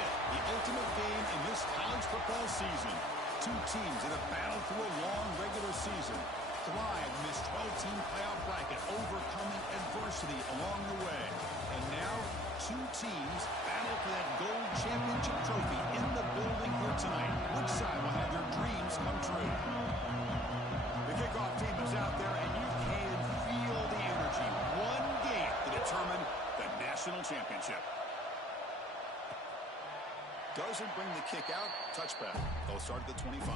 it, the ultimate game in this college football season. Two teams that have battled through a long regular season, thrived in this 12-team playoff bracket, overcoming adversity along the way. And now, two teams battle for that gold championship trophy in the building here tonight. Which side will have their dreams come true? The kickoff team is out there, and you can feel the energy. One game to determine the national championship. Doesn't bring the kick out. Touchback. They'll start at the 25.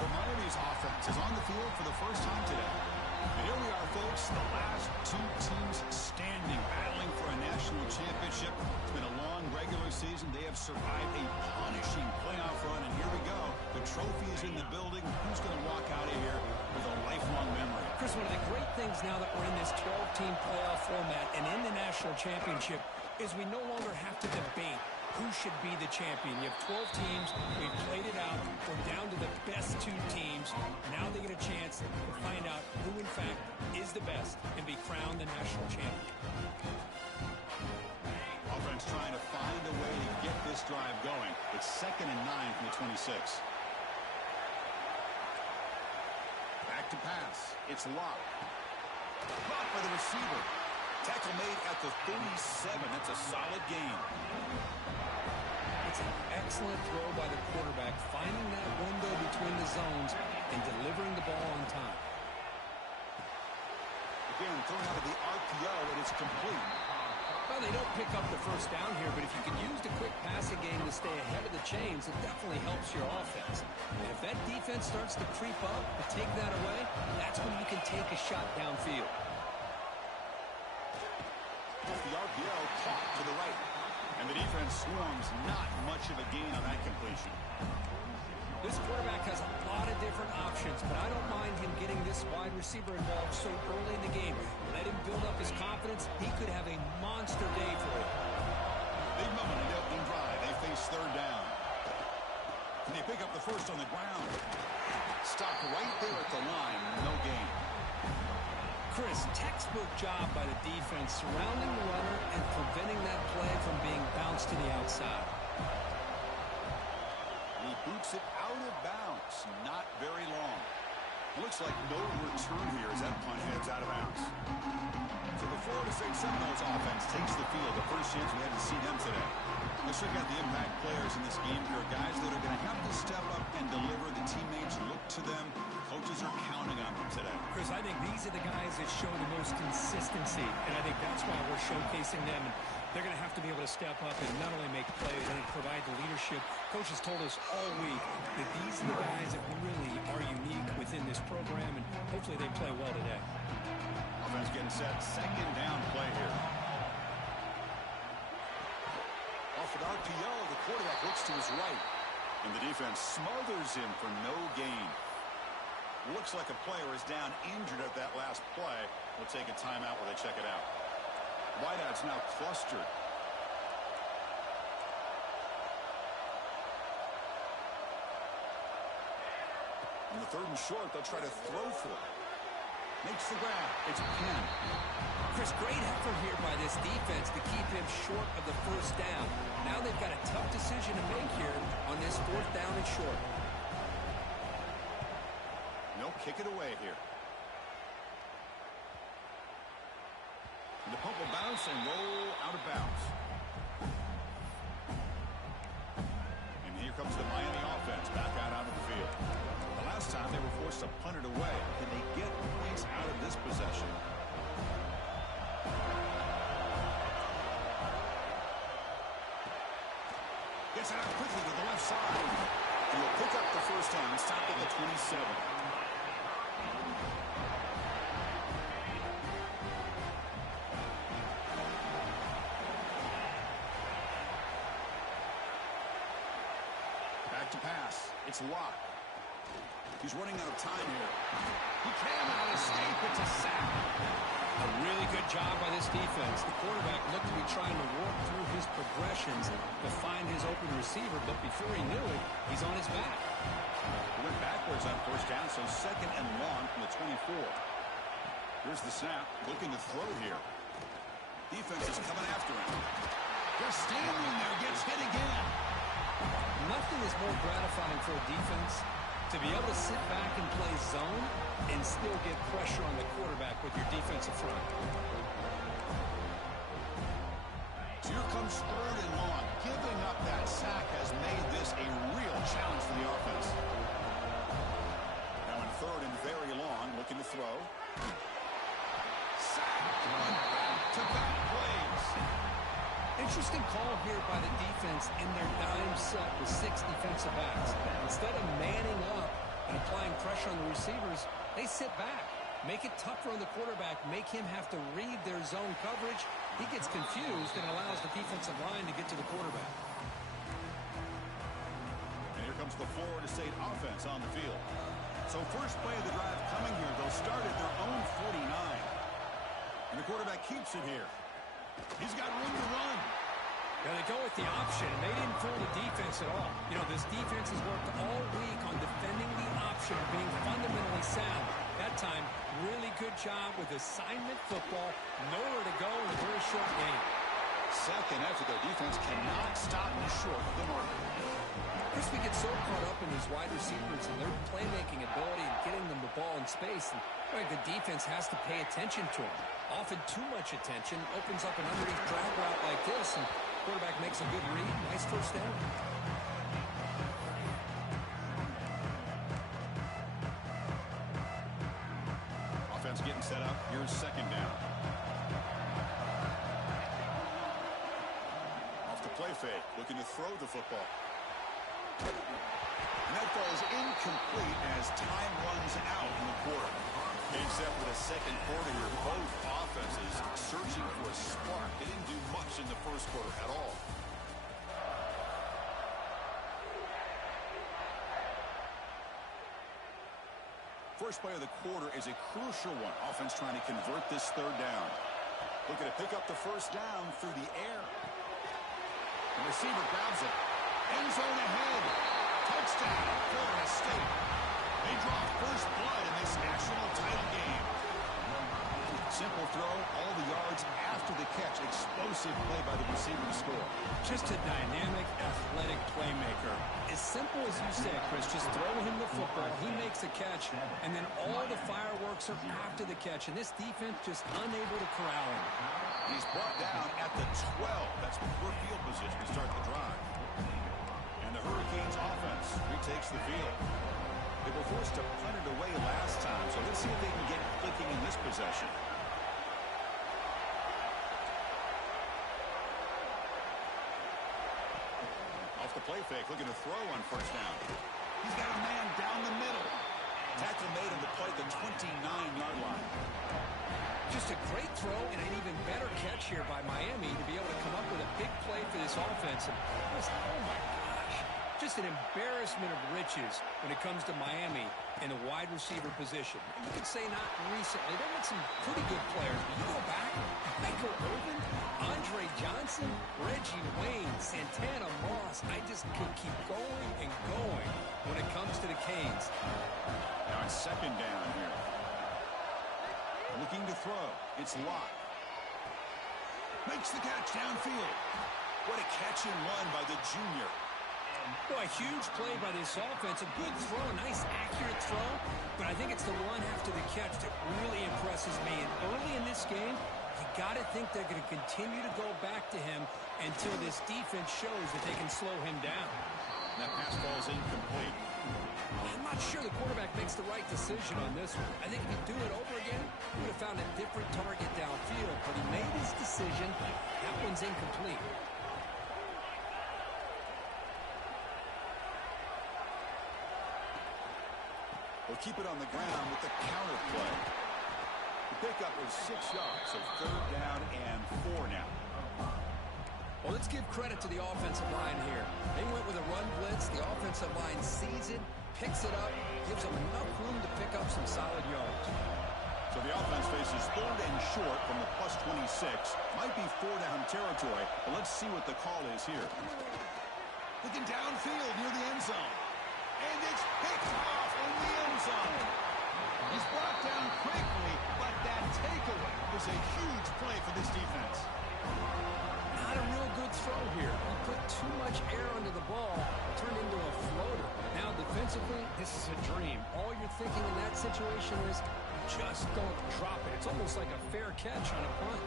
So Miami's offense is on the field for the first time today. And here we are, folks, the last two teams standing, battling for a national championship. It's been a long regular season. They have survived a punishing playoff run, and here we go. The trophy is in the building. Who's going to walk out of here with a lifelong memory? Chris, one of the great things now that we're in this 12-team playoff format and in the national championship is we no longer have to debate who should be the champion. You have 12 teams. We've played it out. We're down to the best two teams. Now they get a chance to find out who, in fact, is the best and be crowned the national champion. Offense trying to find a way to get this drive going. It's 2nd and 9 from the 26. Back to pass. It's locked. Caught by the receiver. Tackle made at the 37. That's a solid gain. It's an excellent throw by the quarterback, finding that window between the zones and delivering the ball on time. Again, thrown out of the RPO, and it's complete. Well, they don't pick up the first down here, but if you can use the quick passing game to stay ahead of the chains, it definitely helps your offense. And if that defense starts to creep up and take that away, that's when you can take a shot downfield. Off the RPO, caught to the right. And the defense swarms, not much of a gain on that completion. This quarterback has a lot of different options, but I don't mind him getting this wide receiver involved so early in the game. Let him build up his confidence. He could have a monster day for it. Big moment in the opening drive. They face third down. And they pick up the first on the ground. Stopped right there at the line. No gain. Chris, textbook job by the defense surrounding the runner and preventing that play from being bounced to the outside. And he boots it out of bounds. Not very long. Looks like no return here as that punt heads out of bounds. So the Florida State Seminoles offense takes the field. The first chance we haven't seen them today. Let's check out the impact players in this game here. Guys that are going to have to step up and deliver. The teammates look to them. Coaches are counting on them today. Chris, I think these are the guys that show the most consistency, and I think that's why we're showcasing them. And they're going to have to be able to step up and not only make plays, but provide the leadership. Coach has told us all week that these are the guys that really are unique within this program, and hopefully they play well today. Offense getting set. Second down play here. Off an RPO, the quarterback looks to his right. And the defense smothers him for no gain. Looks like a player is down injured at that last play. We'll take a timeout while they check it out. Wideout's now clustered. On the 3rd and short, they'll try to throw for it. Makes the grab. It's pinned. Chris, great effort here by this defense to keep him short of the first down. Now they've got a tough decision to make here on this 4th down and short. They'll kick it away here. And the pump will bounce and roll out of bounds. And here comes the Miami offense back out onto the field. The last time they were forced to punt it away. Can they get points out of this possession? Gets it out quickly to the left side. He'll pick up the first down. Stop at the 27. Back to pass. It's locked. He's running out of time here. He cannot escape. It's a sack. A really good job by this defense. The quarterback looked to be trying to work through his progressions to find his open receiver, but before he knew it, he's on his back. He went backwards on first down, so 2nd and long from the 24. Here's the snap. Looking to throw here. Defense is coming after him. Just standing there, gets hit again. Nothing is more gratifying for a defense to be able to sit back and play zone and still get pressure on the quarterback with your defensive front. So here comes 3rd and long. Giving up that sack has made this a real challenge for the offense. Now in 3rd and very long, looking to throw. Sack on back-to-back plays. Interesting call here by the defense in their dime set with 6 defensive backs. Instead of manning up and applying pressure on the receivers, they sit back, make it tougher on the quarterback, make him have to read their zone coverage. He gets confused and allows the defensive line to get to the quarterback. And here comes the Florida State offense on the field. So first play of the drive coming here. They'll start at their own 49. And the quarterback keeps it here. He's got room to run. Now they go with the option. They didn't fool the defense at all. You know, this defense has worked all week on defending the option of being fundamentally sound. That time, really good job with assignment football. Nowhere to go in a very short game. Second after their defense cannot stop him short of the mark. Chris, we get so caught up in these wide receivers and their playmaking ability and getting them the ball in space. And the defense has to pay attention to them. Often too much attention opens up an underneath drag route like this, and quarterback makes a good read. Nice first down. Offense getting set up. Here's 2nd down. Off the play fake, looking to throw the football. And that falls incomplete as time runs out in the quarter. Game set for the 2nd quarter here. Both offenses searching for a spark. They didn't do much in the 1st quarter at all. First play of the quarter is a crucial one. Offense trying to convert this 3rd down. Looking to pick up the 1st down through the air. The receiver grabs it. End zone ahead. Touchdown, Florida State. They draw first blood in this national title game. Simple throw, all the yards after the catch. Explosive play by the receiver to score. Just a dynamic, athletic playmaker. As simple as you said, Chris, just throw him the football. He makes a catch, and then all the fireworks are after the catch. And this defense just unable to corral him. He's brought down at the 12. That's poor field position to start the drive. And the Hurricanes offense retakes the field. They were forced to punt it away last time, so let's see if they can get clicking in this possession. Off the play fake, looking to throw on 1st down. He's got a man down the middle. Tackle made on the play at the 29-yard line. Just a great throw and an even better catch here by Miami to be able to come up with a big play for this offense. And oh my gosh, just an embarrassment of riches when it comes to Miami in the wide receiver position. And you could say not recently. They've had some pretty good players. But you go back, Michael Irvin, Andre Johnson, Reggie Wayne, Santana Moss. I just could keep going and going when it comes to the Canes. Now it's 2nd down here. Looking to throw. It's Lott. Makes the catch downfield. What a catch and run by the junior. Boy, a huge play by this offense. A good throw, a nice accurate throw. But I think it's the run after the catch that really impresses me. And early in this game, you got to think they're going to continue to go back to him until this defense shows that they can slow him down. That pass falls incomplete. I'm not sure the quarterback makes the right decision on this one. I think if he'd do it over again, he would have found a different target downfield. But he made his decision. That one's incomplete. We'll keep it on the ground with the counter play. The pickup was 6 yards, so 3rd down and 4 now. Well, let's give credit to the offensive line here. They went with a run blitz. The offensive line sees it, picks it up, gives them enough room to pick up some solid yards. So the offense faces 3rd and short from the plus 26. Might be 4-down territory, but let's see what the call is here. Looking downfield near the end zone. And it's picked off in the end zone. He's brought down quickly, but that takeaway is a huge play for this defense. Not a real good big throw here. He put too much air under the ball, turned into a floater. Now, defensively, this is a dream. All you're thinking in that situation is just don't drop it. It's almost like a fair catch on a punt.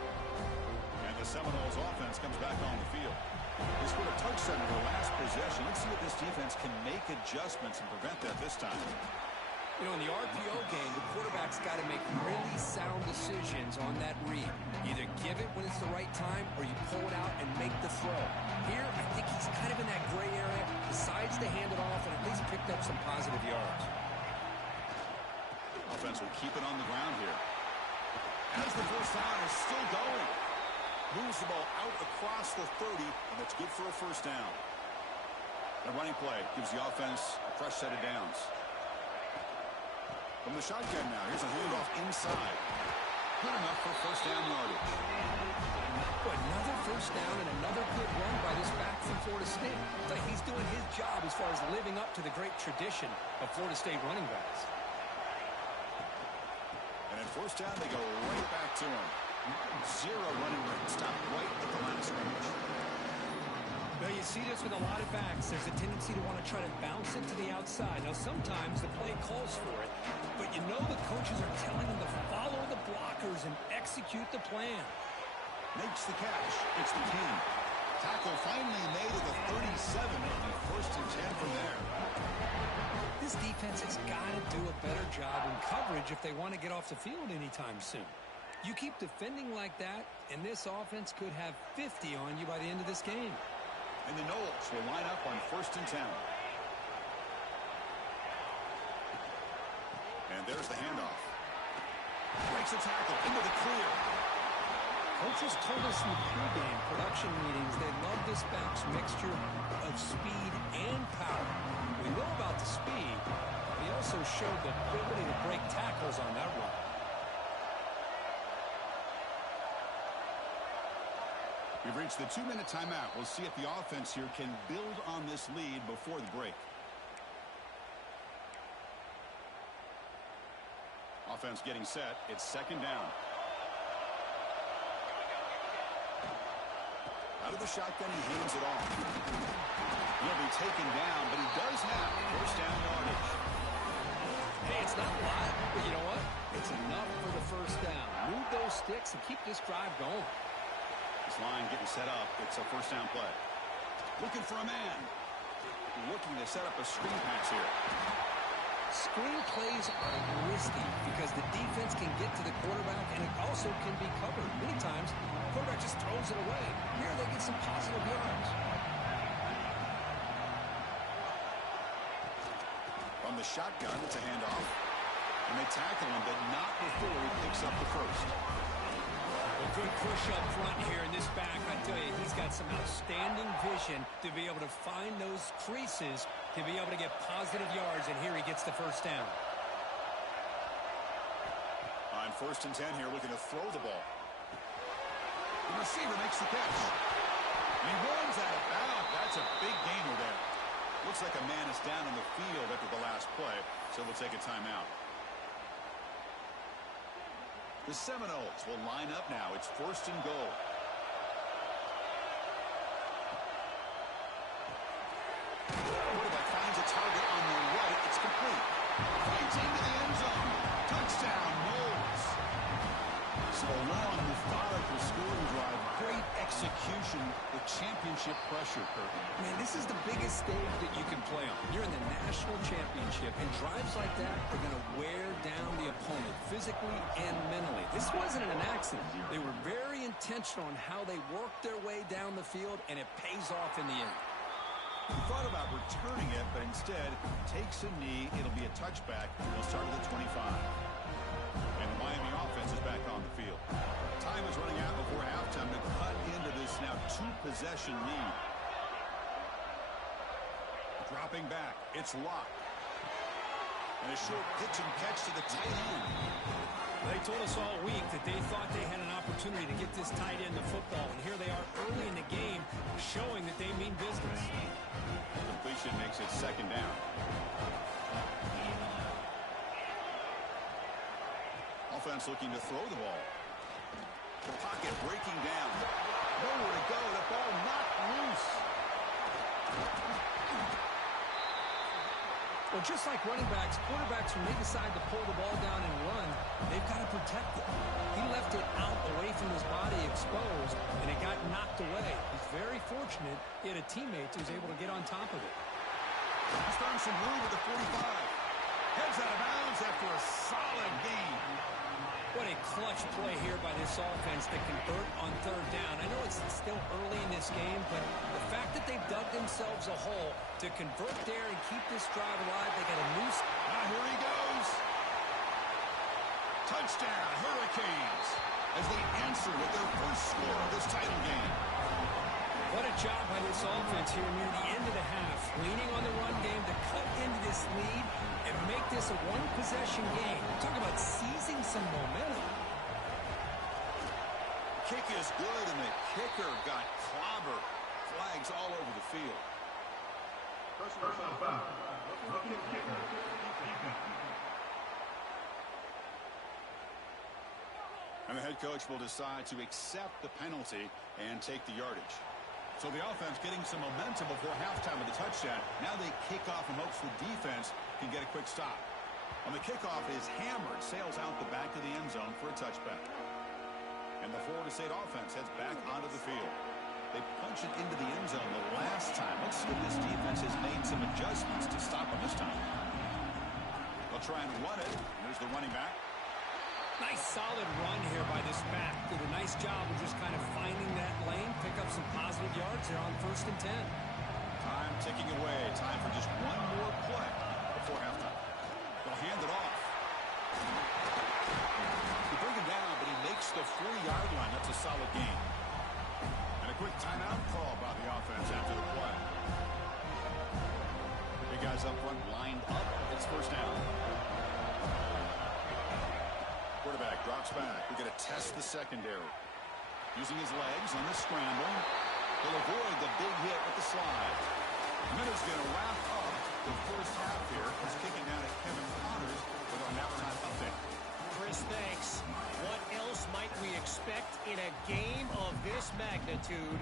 And the Seminoles offense comes back on the field. They scored a touchdown in their last possession. Let's see if this defense can make adjustments and prevent that this time. You know, in the RPO game, the quarterback's got to make really sound decisions on that read. Either give it when it's the right time or you pull it out and make the throw. Here, I think he's kind of in that gray area, decides to hand it off and at least picked up some positive yards. Offense will keep it on the ground here. As the first down is still going. Moves the ball out across the 30, and that's good for a first down. A running play gives the offense a fresh set of downs. From the shotgun now, here's a handoff inside. Good enough for first down yardage. Another first down and another good run by this back from Florida State. It's like he's doing his job as far as living up to the great tradition of Florida State running backs. And at first down, they go right back to him. Zero running room. Stop right at the line of scrimmage. Now, you see this with a lot of backs. There's a tendency to want to try to bounce it to the outside. Now, sometimes the play calls for it, but you know the coaches are telling them to follow the blockers and execute the plan. Makes the catch. It's the king. Tackle finally made at the 37. And first and 10 from there. This defense has got to do a better job in coverage if they want to get off the field anytime soon. You keep defending like that, and this offense could have 50 on you by the end of this game. And the Noles will line up on first and 10. And there's the handoff. Breaks a tackle into the clear. Coaches told us in the pregame production meetings they love this back's mixture of speed and power. We know about the speed, but he also showed the ability to break tackles on that run. We've reached the 2-minute timeout. We'll see if the offense here can build on this lead before the break. Offense getting set. It's second down. Out of the shotgun, he hands it off. He'll be taken down, but he does have first down yardage. Hey, it's not a lot, but you know what? It's enough for the first down. Move those sticks and keep this drive going. This line getting set up. It's a first down play. Looking for a man. Looking to set up a screen pass here. Screen plays are risky because the defense can get to the quarterback and it also can be covered. Many times, the quarterback just throws it away. Here they get some positive yards. From the shotgun, it's a handoff. And they tackle him, but not before he picks up the first. A good push up front here in this back. I tell you, he's got some outstanding vision to be able to find those creases, to be able to get positive yards, and here he gets the first down. On first and 10 here, looking to throw the ball. The receiver makes the catch. And he runs out of bounds. That's a big gainer there. Looks like a man is down on the field after the last play, so we'll take a timeout. The Seminoles will line up now. It's first and goal. Quarterback finds a target on the right. It's complete. Finds into the end zone. Touchdown, Noles. So a long, methodical scoring drive. Great execution with championship pressure, Kurt. Man, this is the biggest stage that you can play on. You're in the national championship, and drives like that are going to wear down the opponent physically and mentally. This wasn't an accident. They were very intentional on how they worked their way down the field, and it pays off in the end. He thought about returning it, but instead takes a knee. It'll be a touchback. He'll start at the 25. And the Miami offense is back on the field. Time is running out before halftime to cut into this now two-possession lead. Dropping back. It's locked. And a short pitch and catch to the tight end. They told us all week that they thought they had an opportunity to get this tight end the football, and here they are early in the game showing that they mean business. Completion makes it second down. Offense looking to throw the ball. The pocket breaking down. Nowhere to go. The ball knocked loose. Well, just like running backs, quarterbacks, when they decide to pull the ball down and run, they've got to protect it. He left it out away from his body exposed, and it got knocked away. He's very fortunate he had a teammate who was able to get on top of it. He's found some room at the 45. Heads out of bounds after a solid gain. What a clutch play here by this offense to convert on third down. I know it's still early in this game, but the fact that they've dug themselves a hole to convert there and keep this drive alive, they got a new... Now here he goes. Touchdown, Hurricanes, as they answer with their first score of this title game. What a job by this offense here near the end of the half, leaning on the run game to cut into this lead and make this a one-possession game. Talk about seizing some momentum. Kick is good, and the kicker got clobbered. Flags all over the field. Personal foul. Rookie kicker. And the head coach will decide to accept the penalty and take the yardage. So the offense getting some momentum before halftime with the touchdown. Now they kick off in hopes the defense can get a quick stop. On the kickoff is hammered, sails out the back of the end zone for a touchback. And the Florida State offense heads back onto the field. They punch it into the end zone the last time. Let's see if this defense has made some adjustments to stop them this time. They'll try and run it. There's the running back. Nice solid run here by this back. Did a nice job of just kind of finding that lane, pick up some positive yards here on 1st and 10. Time ticking away. Time for just one more play before halftime. They'll hand it off. They bring him down, but he makes the 40-yard line. That's a solid gain. And a quick timeout call by the offense after the play. Big guys up front lined up. It's first down. Quarterback drops back. We're going to test the secondary. Using his legs on the scramble. He'll avoid the big hit with the slide. Minter's going to wrap up the first half here. He's kicking down at Kevin Connors with our halftime update. Chris, thanks. What else might we expect in a game of this magnitude?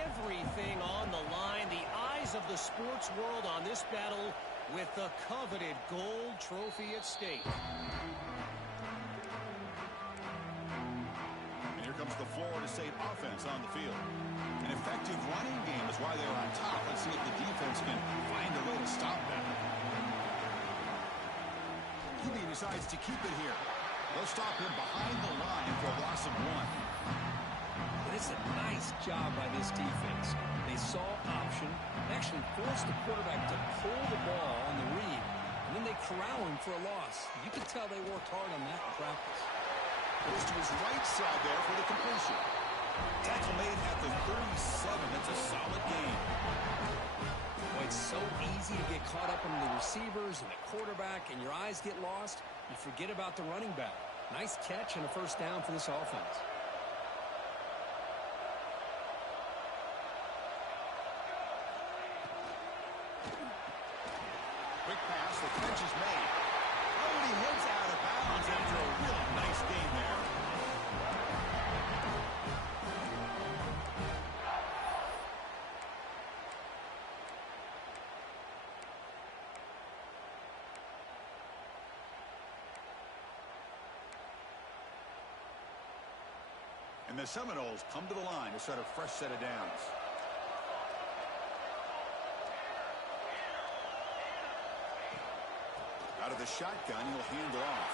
Everything on the line. The eyes of the sports world on this battle with the coveted gold trophy at stake. Comes the Florida State offense on the field. An effective running game is why they're on top. Let's see if the defense can find a way to stop that. QB decides to keep it here. They'll stop him behind the line for a loss of 1. It's a nice job by this defense. They saw option, actually forced the quarterback to pull the ball on the read, and then they corral him for a loss. You can tell they worked hard on that in practice. Goes to his right side there for the completion. Tackle made at the 37. That's a solid gain. Boy, it's so easy to get caught up in the receivers and the quarterback, and your eyes get lost. You forget about the running back. Nice catch and a first down for this offense. Quick pass. The catch is made. Oh, and he heads out of bounds after a really nice game there. And the Seminoles come to the line to start a fresh set of downs. Out of the shotgun, he'll hand it off.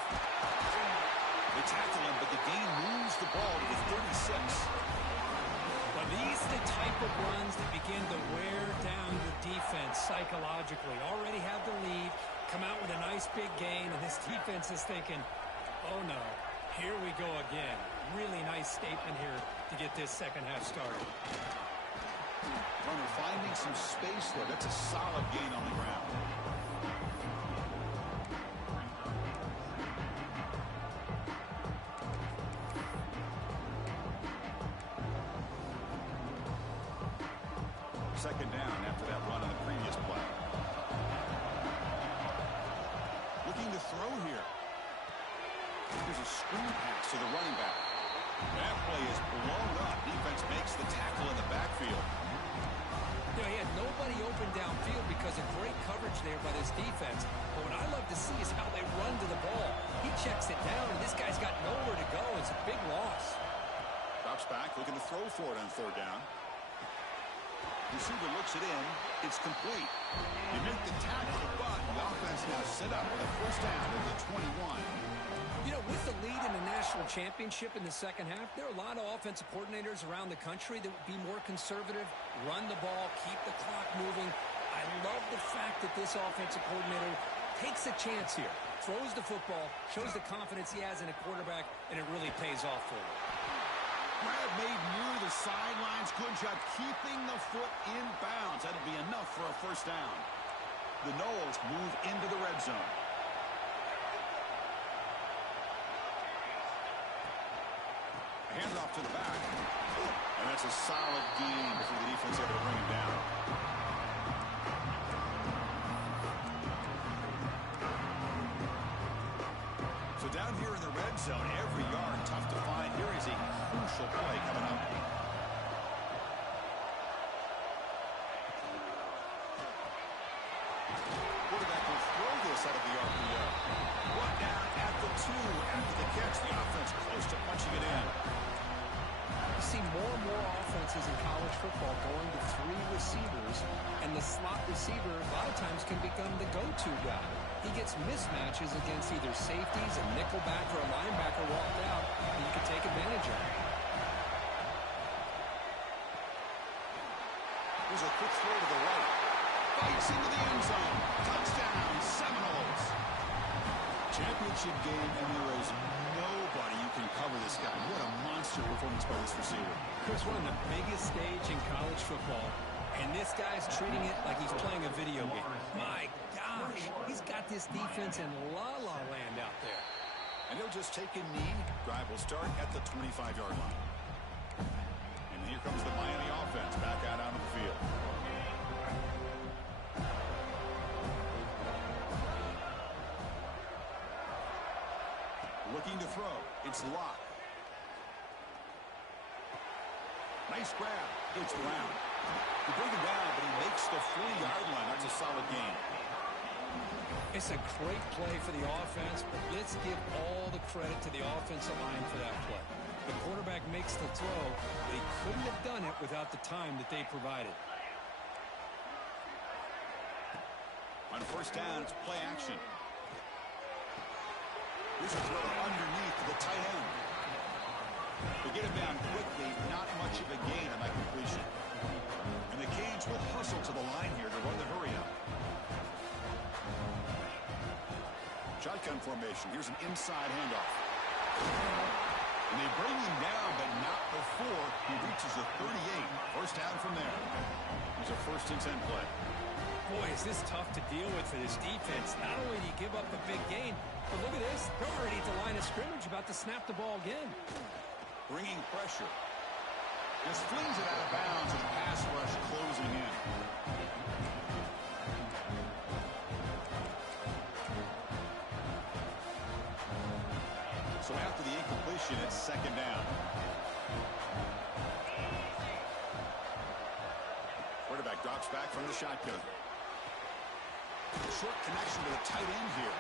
They tackle him, but the gain moves the ball to the 36. Well, these are the type of runs that begin to wear down the defense psychologically. Already have the lead, come out with a nice big gain, and this defense is thinking, oh no, here we go again. Really nice statement here to get this second half started. Runner finding some space there. That's a solid gain on the ground. Second down after that run on the previous play. Looking to throw here. Here's a screen pass to the running back. That play is blown up. Defense makes the tackle in the backfield. here by this defense. But what I love to see is how they run to the ball. He checks it down, and this guy's got nowhere to go. It's a big loss. Drops back, looking to throw for it on third down. Receiver looks it in. It's complete. You make the tackle, but the offense now set up with a first down at the 21. You know, with the lead in the national championship in the second half, there are a lot of offensive coordinators around the country that would be more conservative, run the ball, keep the clock moving. I love the fact that this offensive coordinator takes a chance here, throws the football, shows the confidence he has in a quarterback, and it really pays off for him. Grab made near the sidelines. Good job keeping the foot in bounds. That'll be enough for a first down. The Noles move into the red zone. Handoff to the back. And that's a solid gain before the defense able to bring him down. So down here in the red zone, every yard tough to find. Here is a crucial play coming up. Quarterback will throw this out of the RPO. One down at the 2 after the catch. The offense close to punching it in. You see more and more offenses in college football going to 3 receivers, and the slot receiver a lot of times can become the go-to guy. He gets mismatches against either safeties, a nickelback, or a linebacker walked out, and you can take advantage of it. Here's a quick throw to the right. Bites into the end zone. Touchdown, Seminoles. Championship game, and there is nobody you can cover this guy. What a monster performance by this receiver. Chris, we're on the biggest stage in college football, and this guy's treating it like he's playing a video game. My gosh, he's got this defense in la-la land out there. And he'll just take a knee. Drive will start at the 25-yard line. And here comes the Miami offense back out onto the field. Looking to throw. It's Locke. Nice grab. It's Brown. He brings him down, but he makes the 40-yard line. That's a solid gain. It's a great play for the offense, but let's give all the credit to the offensive line for that play. The quarterback makes the throw, but he couldn't have done it without the time that they provided. On first down, it's play action. Here's a throw underneath to the tight end. They get him down quickly, not much of a gain on that completion. And the Canes will hustle to the line here to run the hurry up. Shotgun formation. Here's an inside handoff. And they bring him down, but not before he reaches the 38. First down from there. Here's a 1st and 10 play. Boy, is this tough to deal with for this defense. Not only do you give up a big gain, but look at this. They're already at the line of scrimmage, about to snap the ball again. Bringing pressure. Just flings it out of bounds, and the pass rush closing in. So after the incompletion, it's 2nd down. Quarterback drops back from the shotgun. Short connection to the tight end here.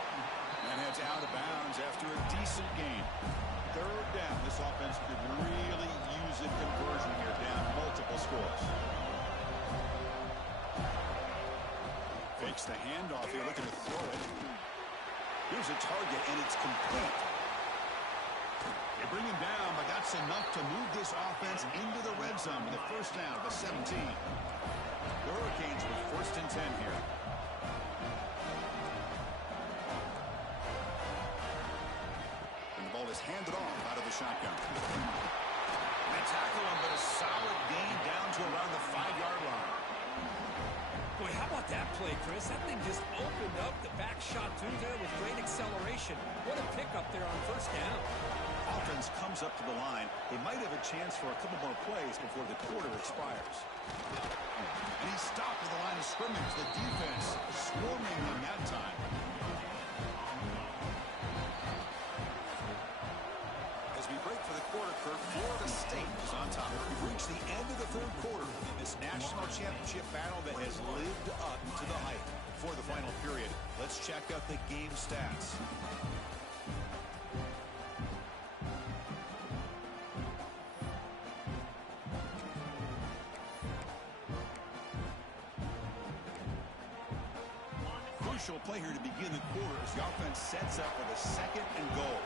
And heads out of bounds after a decent gain. 3rd down. This offense could really use a conversion here, down multiple scores. Fakes the handoff here, looking to throw it. Here's a target, and it's complete. They bring him down, but that's enough to move this offense into the red zone with a first down at the 17. The Hurricanes with 1st and 10 here. And the ball is handed off out of the shotgun. And they tackle him, but a solid gain down to around the 5-yard line. Boy, how about that play, Chris? That thing just opened up. The back shot through there with great acceleration. What a pickup there on first down. Offense comes up to the line. They might have a chance for a couple more plays before the quarter expires. And he stopped at the line of scrimmage. The defense swarming him that time. As we break for the quarter, Florida State is on top. We've reached the end of the 3rd quarter in this national championship battle that has lived up to the hype. For the final period, let's check out the game stats. Crucial play here to begin the quarter as the offense sets up with a 2nd and goal.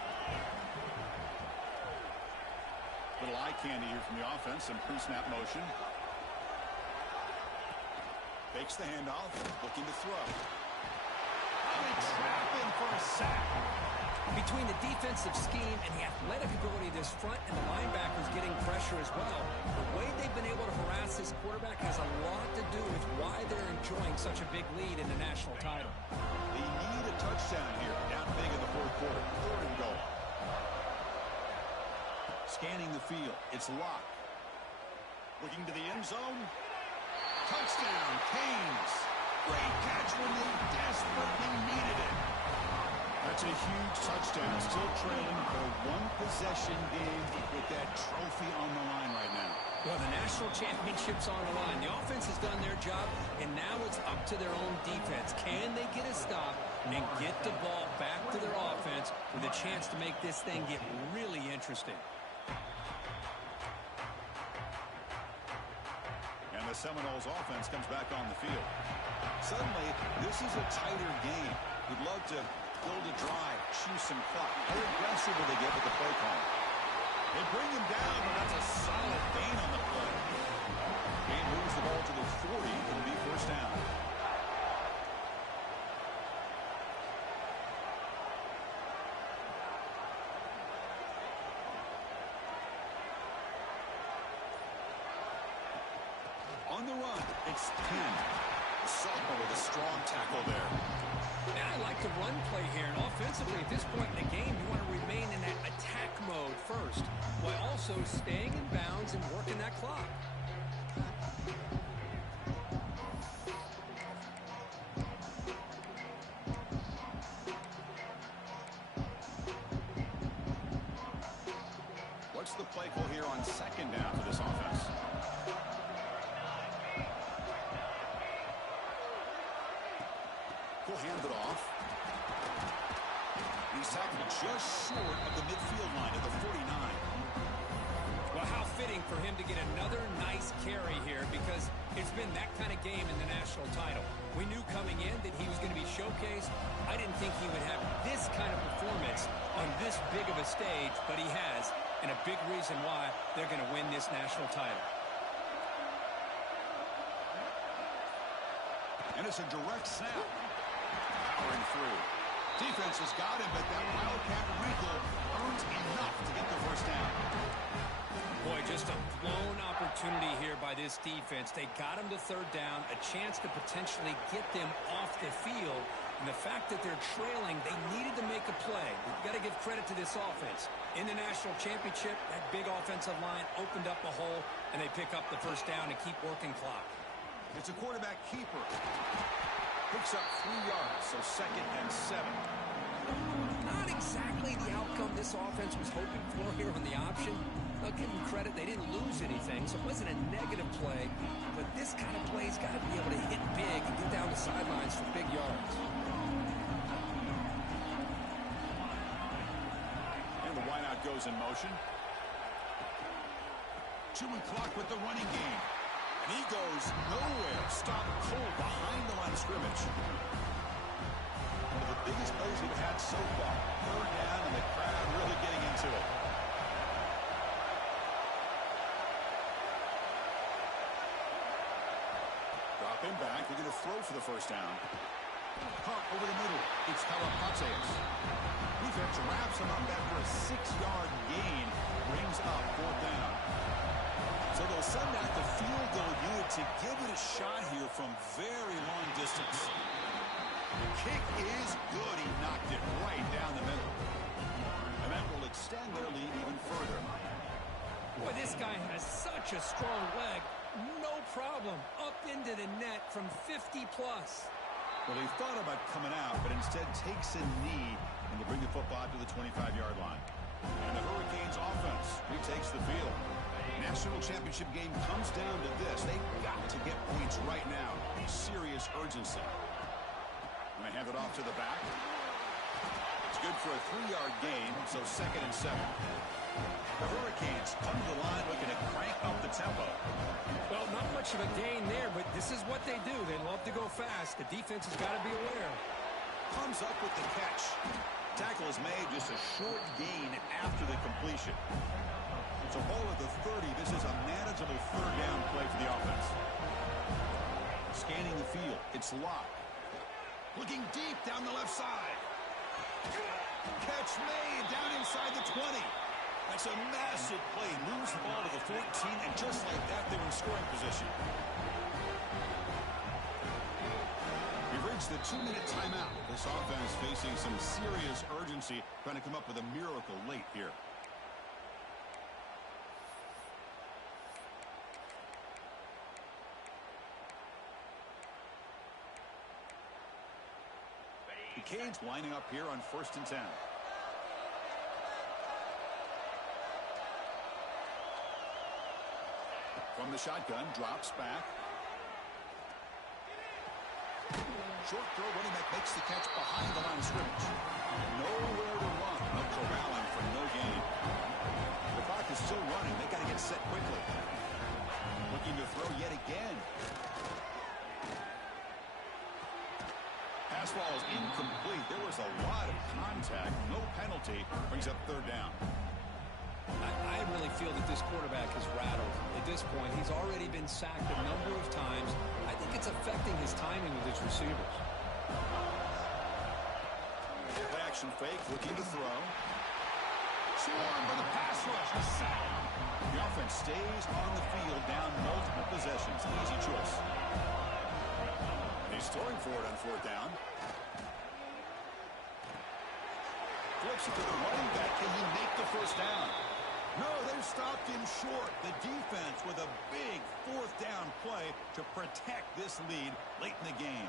Little eye candy here from the offense, some pre-snap motion. Fakes the handoff, looking to throw. Oh, they trap him for a sack. Between the defensive scheme and the athletic ability of this front and the linebackers getting pressure as well, the way they've been able to harass this quarterback has a lot to do with why they're enjoying such a big lead in the national title. They need a touchdown here, down big in the 4th quarter. 3rd and goal. Scanning the field, it's locked. Looking to the end zone. Touchdown, Canes. Great catch when they desperately needed it. That's a huge touchdown. Still trailing for a 1-possession game with that trophy on the line right now. Well, the national championship's on the line. The offense has done their job, and now it's up to their own defense. Can they get a stop and get the ball back to their offense with a chance to make this thing get really interesting? And the Seminoles offense comes back on the field. Suddenly, this is a tighter game. We'd love to build a drive, choose some clock. How aggressive will they get with the play call? They bring him down, but that's a solid gain on the play. Gain moves the ball to the 40. It'll be 1st down. On the run, it's Penn. The sophomore with a strong tackle there. And I like the run play here. And offensively, at this point in the game, you want to remain in that attack mode first, while also staying in bounds and working that clock. What's the play call here on 2nd down for this offense? We'll hand it off. He's tackled just short of the midfield line at the 49. Well, how fitting for him to get another nice carry here, because it's been that kind of game in the national title. We knew coming in that he was going to be showcased. I didn't think he would have this kind of performance on this big of a stage, but he has, and a big reason why they're going to win this national title. And it's a direct snap. Powering through. Defense has got him, but that Wildcat wrinkle earns enough to get the 1st down. Boy, just a blown opportunity here by this defense. They got him to 3rd down, a chance to potentially get them off the field. And the fact that they're trailing, they needed to make a play. We've got to give credit to this offense. In the national championship, that big offensive line opened up a hole, and they pick up the 1st down and keep working clock. It's a quarterback keeper. Picks up 3 yards, so 2nd and 7. Not exactly the outcome this offense was hoping for here on the option. I'll give them credit, they didn't lose anything, so it wasn't a negative play. But this kind of play's got to be able to hit big and get down the sidelines for big yards. And the wideout goes in motion. Chewing clock with the running game. And he goes nowhere. Stopped cold behind the line of scrimmage. One of the biggest plays we've had so far. 3rd down, and the crowd really getting into it. Drop him back. They're going to throw for the 1st down. Pump over the middle. It's Kalapates. Defense wraps him up after a 6-yard gain. Brings up 4th down. So they'll send out the field goal unit to give it a shot here from very long distance. The kick is good. He knocked it right down the middle. And that will extend their lead even further. Boy, this guy has such a strong leg. No problem. Up into the net from 50-plus. Well, they thought about coming out, but instead takes a knee and to bring the football to the 25-yard line. And the Hurricanes offense retakes the field. national championship game comes down to this. They've got to get points right now. Serious urgency. Going to hand it off to the back. It's good for a 3-yard gain, so 2nd and 7. The Hurricanes come to the line looking to crank up the tempo. Well, not much of a gain there, but this is what they do. They love to go fast. The defense has got to be aware. Comes up with the catch. Tackle is made, just a short gain after the completion. It's a ball at the 30. This is a manageable 3rd down play for the offense. Scanning the field. It's locked. Looking deep down the left side. Catch made down inside the 20. That's a massive play. Moves the ball to the 14, and just like that, they're in scoring position. We've reached the 2-minute timeout. This offense facing some serious urgency, trying to come up with a miracle late here. The Canes lining up here on 1st and 10. From the shotgun, drops back. Short throw, running back makes the catch behind the line of scrimmage. Nowhere to run. No corralling for no gain. The clock is still running. They got to get set quickly. Looking to throw yet again. Pass ball is incomplete. There was a lot of contact. No penalty. Brings up 3rd down. I really feel that this quarterback is rattled. At this point, he's already been sacked a number of times. I think it's affecting his timing with his receivers. Play action fake, looking to throw. Swarm by the pass rush. A sack. The offense stays on the field, down multiple possessions. Easy choice. He's throwing for it on 4th down. Flips it to the running back. Can he make the 1st down? No, they've stopped him short. The defense with a big 4th down play to protect this lead late in the game.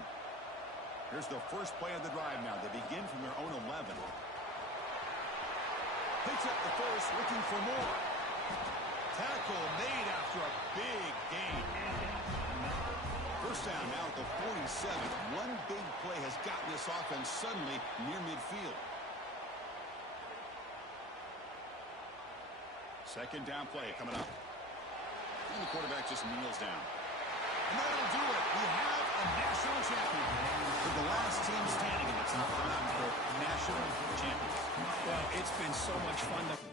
Here's the first play of the drive now. They begin from their own 11. Picks up the first, looking for more. Tackle made after a big gain. 1st down now at the 47. One big play has gotten this offense suddenly near midfield. 2nd down play coming up. And the quarterback just kneels down. And that'll do it. We have a national champion. For the last team standing in the top 9 for national champions. Well, it's been so much fun to